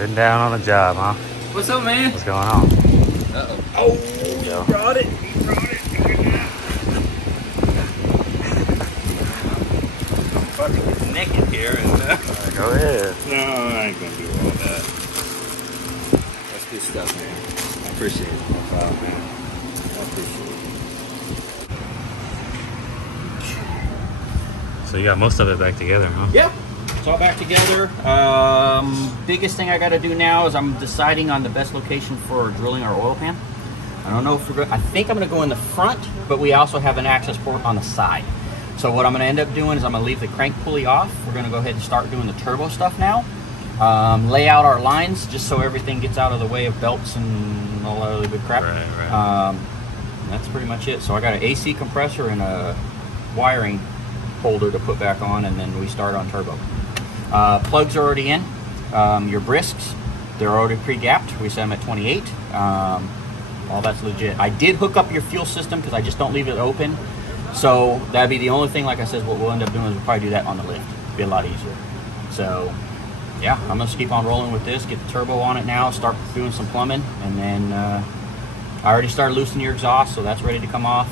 Sitting down on the job, huh? What's up, man? What's going on? Uh-oh. Oh, you brought it. You brought it. I'm fucking naked here. And, Go ahead. no, I ain't gonna do all that. That's good stuff, man. I appreciate it. No problem, man. I appreciate it. So you got most of it back together, huh? Yep. It's all back together. Biggest thing I got to do now is I'm deciding on the best location for drilling our oil pan. I don't know if I think I'm going to go in the front, but we also have an access port on the side. So what I'm going to end up doing is I'm going to leave the crank pulley off. We're going to go ahead and start doing the turbo stuff now. Lay out our lines just so everything gets out of the way of belts and all that other good crap. Right. That's pretty much it. So I got an AC compressor and a wiring holder to put back on, and then we start on turbo. Plugs are already in. Your brisks, they're already pre-gapped. We set them at 28. All that's legit. I did hook up your fuel system because I just don't leave it open. So that'd be the only thing, like I said, what we'll end up doing is we'll probably do that on the lift. It'd be a lot easier. So yeah, I'm gonna just keep on rolling with this, get the turbo on it now, start doing some plumbing, and then I already started loosening your exhaust, so that's ready to come off.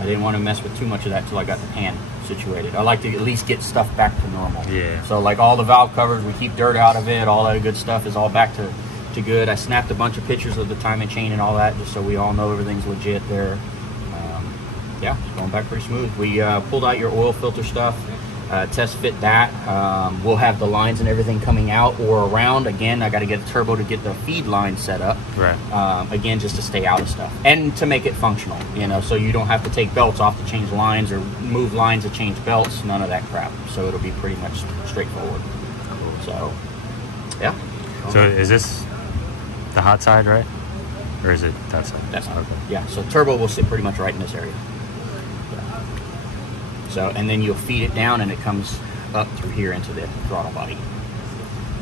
I didn't want to mess with too much of that till I got the pan situated. I like to at least get stuff back to normal. Yeah. So like all the valve covers, we keep dirt out of it, all that good stuff is all back to good. I snapped a bunch of pictures of the timing chain and all that just so we all know everything's legit there. Yeah, it's going back pretty smooth. We pulled out your oil filter stuff, test fit that. We'll have the lines and everything coming out or around. Again, I got to get a turbo to get the feed line set up. Right. Again, just to stay out of stuff and to make it functional, you know, so you don't have to take belts off to change lines or move lines to change belts, none of that crap. So it'll be pretty much straightforward. So, yeah. So is this the hot side, right? Or is it that side? That's not okay. Yeah, so turbo will sit pretty much right in this area. So, and then you'll feed it down and it comes up through here into the throttle body.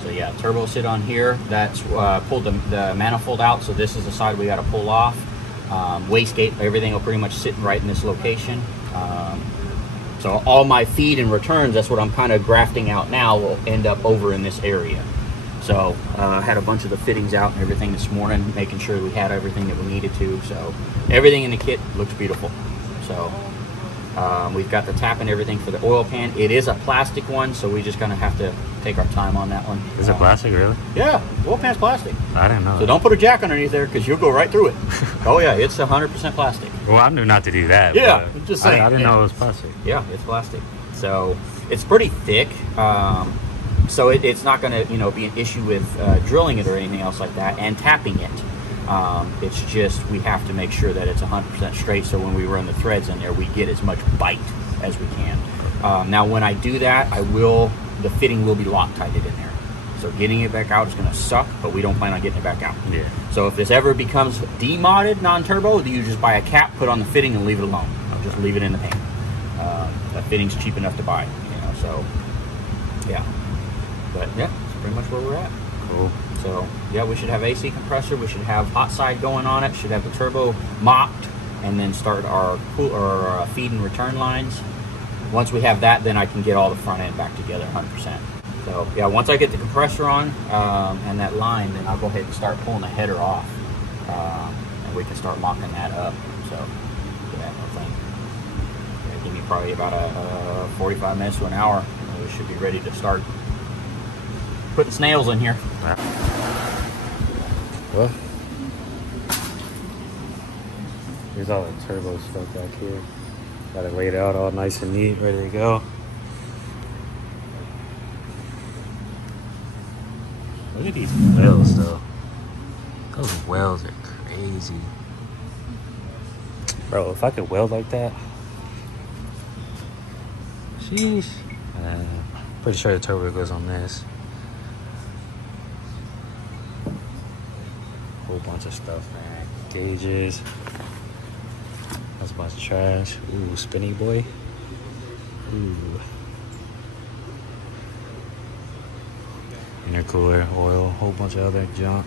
So yeah, turbo will sit on here. That's pulled the manifold out. So this is the side we got to pull off. Wastegate, everything will pretty much sit right in this location. So all my feed and returns, that's what I'm kind of grafting out now, will end up over in this area. So I had a bunch of the fittings out and everything this morning, making sure we had everything that we needed to. So everything in the kit looks beautiful. So we've got the tap and everything for the oil pan. It is a plastic one, so we just gonna have to take our time on that one. Is it plastic, really? Yeah, oil pan's plastic. I didn't know. So don't put a jack underneath there because you'll go right through it. Oh yeah, it's 100% plastic. Well, I knew not to do that. Yeah, just saying. I didn't know it was plastic. Yeah, it's plastic. So it's pretty thick. So it's not gonna, you know, be an issue with drilling it or anything else like that, and tapping it. It's just we have to make sure that it's 100% straight, so when we run the threads in there, we get as much bite as we can. Now, when I do that, the fitting will be Loctited in there. So getting it back out is going to suck, but we don't plan on getting it back out. Yeah. So if this ever becomes demodded non-turbo, you just buy a cap, put on the fitting, and leave it alone. Just leave it in the pan. That fitting's cheap enough to buy, you know. So yeah, but yeah, that's pretty much where we're at. Cool. So yeah, we should have AC compressor. We should have hot side going on it. Should have the turbo mocked, and then start our feed and return lines. Once we have that, then I can get all the front end back together 100%. So yeah, once I get the compressor on and that line, then I'll go ahead and start pulling the header off, and we can start mocking that up. So yeah, no thing. Yeah, give me probably about 45 minutes to an hour. And we should be ready to start putting snails in here. Well, here's all the turbo stuff back here. Got it laid out all nice and neat, ready to go. Look at these wells, though. Those wells are crazy. Bro, if I could weld like that. Sheesh. Pretty sure the turbo goes on this. Whole bunch of stuff, man. Gauges. That's a bunch of trash. Ooh, spinny boy. Ooh. Intercooler, oil, whole bunch of other junk.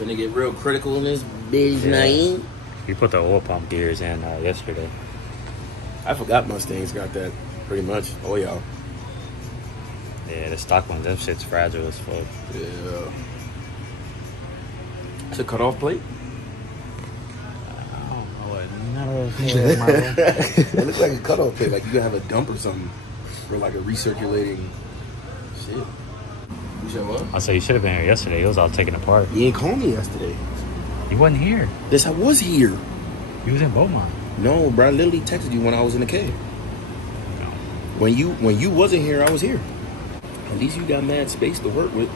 Finna get real critical in this bitch, Yeah. Naeem. You put the oil pump gears in yesterday. I forgot Mustangs got that pretty much. Oh, yeah. Yeah, the stock ones, that shit's fragile as fuck. Yeah. It's a cutoff plate. I don't know what none of those It looks like a cutoff plate, like you could have a dump or something, or like a recirculating shit. You said what? I said you should have been here yesterday. It was all taken apart. You ain't called me yesterday. You wasn't here. Yes, I was here. You was in Beaumont. No, bro, I literally texted you when I was in the cave. When you wasn't here, I was here. At least you got mad space to work with.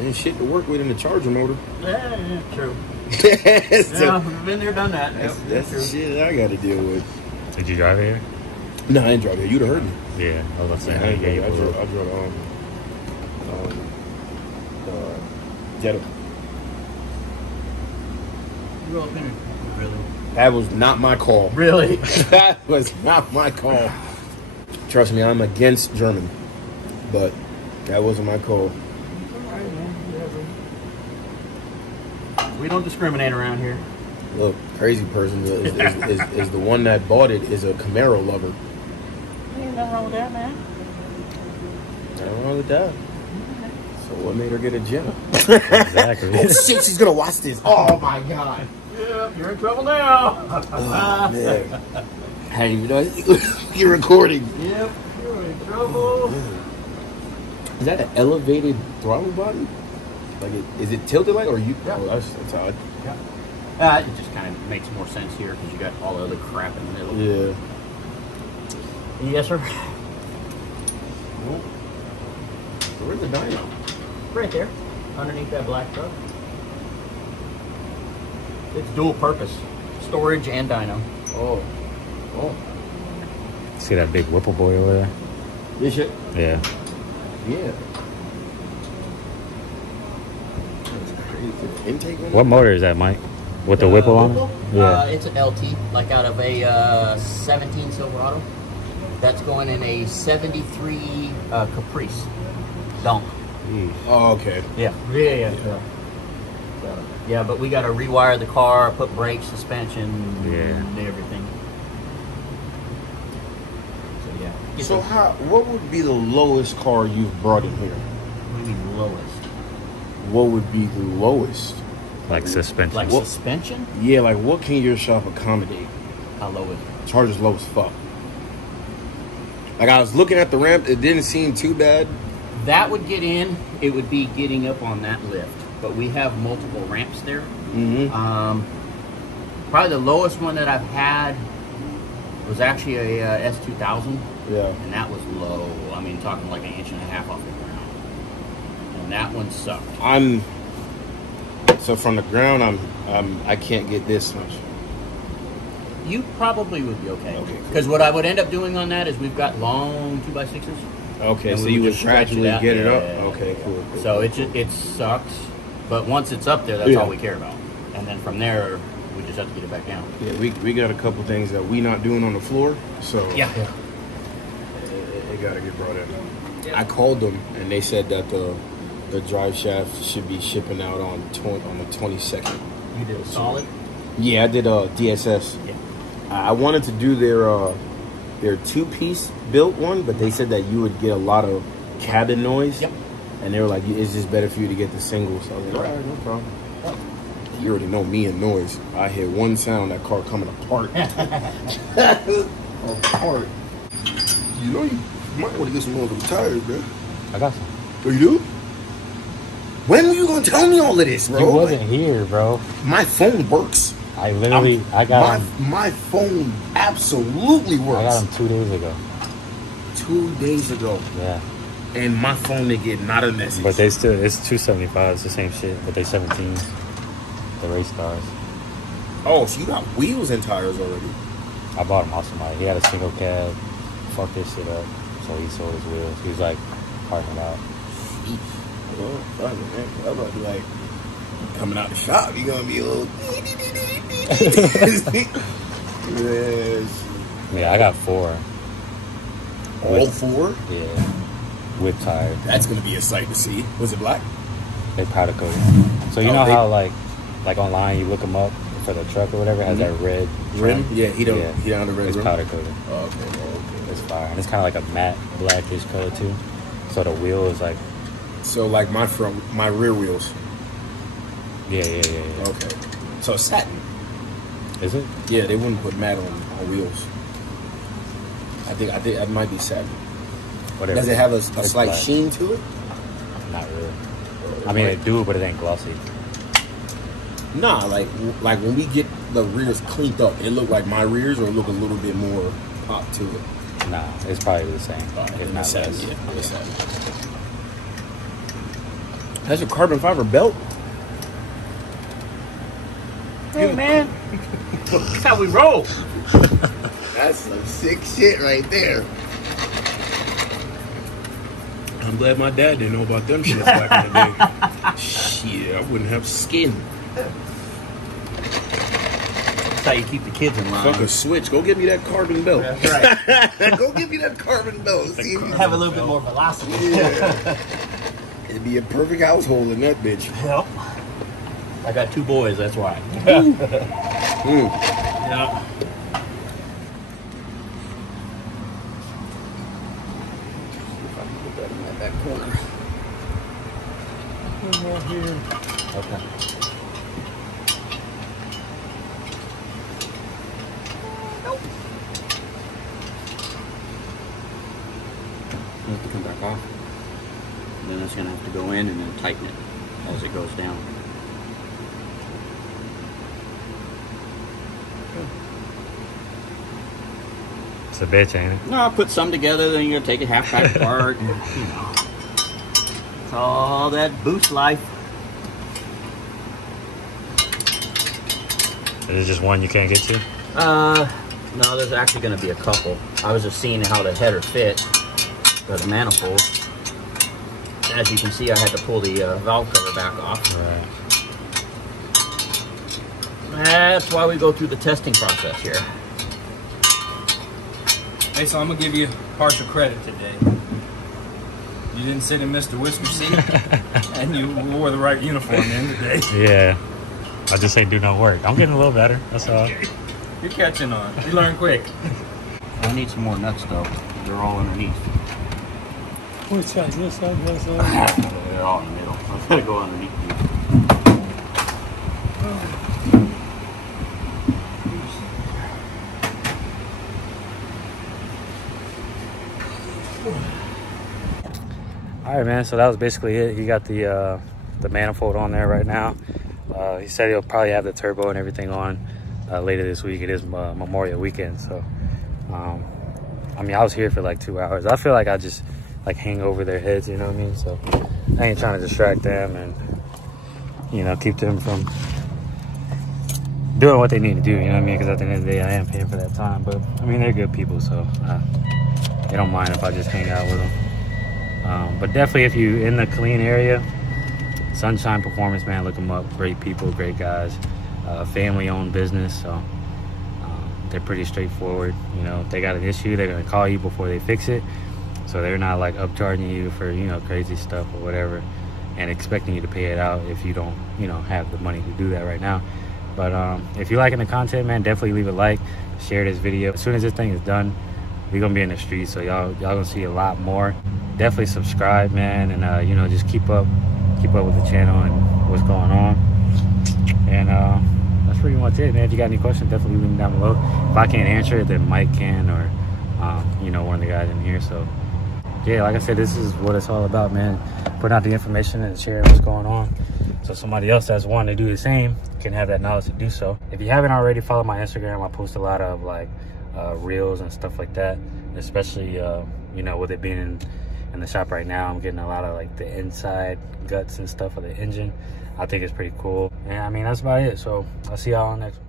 Ain't shit to work with in the charger motor. Yeah, true. So, Yeah, we've been there, done that. that's the shit I got to deal with. Did you drive here? No, I ain't drive here. You'd have heard me. Yeah, I was gonna say. I ain't yeah, drive. you I drove Jetta. You roll up in it. Really? That was not my call. Really? That was not my call. Trust me, I'm against German, but that wasn't my call. We don't discriminate around here. Look, crazy person is the one that bought it is a Camaro lover. Ain't nothing wrong with that, man. Nothing wrong with that. So what made her get a Jetta? Exactly. Oh shit, she's gonna watch this. Oh my god. Yeah, you're in trouble now. Oh man. How do you know you're recording? Yep, you're in trouble. Is that an elevated throttle body? Like, is it tilted like, or you? Yeah. Oh, that's odd. Yeah. It just kind of makes more sense here because you got all the other crap in the middle. Yeah. Yes, sir. Where's the dyno? Right there, underneath that black truck. It's dual purpose, storage and dyno. Oh. Oh. See that big Whipple boy over there? This shit? Yeah. Yeah. That's crazy. Intake on What motor is that, Mike? With the Whipple on it? Yeah. It's an LT, like out of a 17 Silverado. That's going in a 73 Caprice. Donk. Oh, okay. Yeah. Yeah, but we got to rewire the car, put brakes, suspension, and everything. So yeah. So what would be the lowest car you've brought in here? What do you mean lowest? What would be the lowest? Like suspension. Like What? suspension? Yeah, like what can your shop accommodate? How low is it? Charger's low as fuck. Like I was looking at the ramp, it didn't seem too bad. That would get in. It would be getting up on that lift, but we have multiple ramps there. Mm-hmm. Probably the lowest one that I've had was actually a S2000. Yeah. And that was low. I mean, talking like 1.5 inches off the ground. And that one sucked. So from the ground, I can't get this much. You probably would be okay. Okay, cool. Because what I would end up doing on that is we've got long 2x6s. Okay, And so we you would just stretch gradually out. get it Yeah, up. yeah, Okay, yeah. cool. So it sucks, but once it's up there, that's Yeah. all we care about. And then from there, we just have to get it back down. Yeah, we got a couple things that we not doing on the floor, so Yeah. it got to get brought in. I called them and they said that the drive shaft should be shipping out on the 22nd. You did a solid. Yeah, I did DSS. Yeah. I wanted to do their two-piece built one, but they said that you would get a lot of cabin noise. Yep. And they were like, it's just better for you to get the single. So I was like, all right, no problem. You already know me and noise. I hear one sound, that car coming apart. Apart. You know you might want to get some more of them tires, man. I got some. Oh, you do? When were you going to tell me all of this, bro? You wasn't here, bro. My phone works. I literally, I got him. My phone absolutely works. I got him 2 days ago. 2 days ago. Yeah. And my phone didn't get not a message. But they still, it's 275. It's the same shit, but they 17s. The race cars. Oh, so you got wheels and tires already. I bought him off somebody. He had a single cab. Fucked this shit up. So he sold his wheels. He was like, parking out. Well, fuck it, man. I'm about to be like, coming out the shop, you gonna be a little. Yes. Yeah, I got 4. All 4? Yeah. With tires. That's gonna be a sight to see. Was it black? They powder coated. So you know how like online you look them up for the truck or whatever, it has that red rim? Yeah, he don't have the red it's rim. powder coated. Oh, okay. It's fire. And it's kind of like a matte blackish color too. So the wheel is like... So like my rear wheels. Yeah. Okay. So it's satin. Is it? Yeah, they wouldn't put matte on wheels. I think that might be satin. Whatever. Does it have a slight black sheen to it? Not really. I mean, it do, but it ain't glossy. Nah, like when we get the rears cleaned up, it look like my rears, or it look a little bit more pop to it. Nah, it's probably the same. If not satin, less. yeah. Satin. That's a carbon fiber belt. Hey, man. That's how we roll. That's some sick shit right there. I'm glad my dad didn't know about them shits back in the day. Shit, I wouldn't have skin. That's how you keep the kids in line. Fuck a switch. Go get me that carbon belt. That's right. Go get me that carbon belt. See? Have a little bit more velocity. Yeah. It'd be a perfect household in that bitch. Yep. I got 2 boys, that's why. Yeah. That corner. One more here. Okay. Nope. Have to come back off. And then it's gonna have to go in and then tighten it as it goes down. It's a bitch, ain't it? No, I'll put some together, then you're gonna take it half back apart. And, you know, it's all that boost life. Is it just one you can't get to? No, there's actually gonna be a couple. I was just seeing how the header fit for the manifold. As you can see, I had to pull the valve cover back off. Right. That's why we go through the testing process here. Hey, so I'm gonna give you partial credit today. You didn't sit in Mr. Whisker seat, and you wore the right uniform in today. Yeah. I just say do no work. I'm getting a little better. That's all. You're catching on. You learn quick. I need some more nuts though. They're all underneath. Which side? This side? That side? They're all in the middle. I'm gonna go underneath these. All right, man. So that was basically it. He got the manifold on there right now. He said he'll probably have the turbo and everything on later this week. It is Memorial weekend, so I mean, I was here for like 2 hours. I feel like I just like hang over their heads, you know what I mean? So I ain't trying to distract them and, you know, keep them from doing what they need to do, you know what I mean? Because at the end of the day, I am paying for that time. But I mean, they're good people, so they don't mind if I just hang out with them. But definitely, if you in the Killeen area, Sunshine Performance, man, look them up. Great people, great guys, family-owned business, so they're pretty straightforward. You know, if they got an issue, they're gonna call you before they fix it. So they're not like upcharging you for, you know, crazy stuff or whatever, and expecting you to pay it out if you don't, you know, have the money to do that right now. But if you're liking the content, man, definitely leave a like, share this video. As soon as this thing is done, we're gonna be in the streets, so y'all gonna see a lot more. Definitely subscribe, man, and you know, just keep up with the channel and what's going on. And that's pretty much it, man. If you got any questions, definitely leave them down below. If I can't answer it, then Mike can, or you know, one of the guys in here. So yeah, like I said, this is what it's all about, man. Putting out the information and sharing what's going on, so somebody else that's wanting to do the same can have that knowledge to do so. If you haven't already, follow my Instagram. I post a lot of like reels and stuff like that, especially you know, with it being in the shop right now, I'm getting a lot of like the inside guts and stuff of the engine. I think it's pretty cool. And I mean, that's about it. So I'll see y'all on the next one.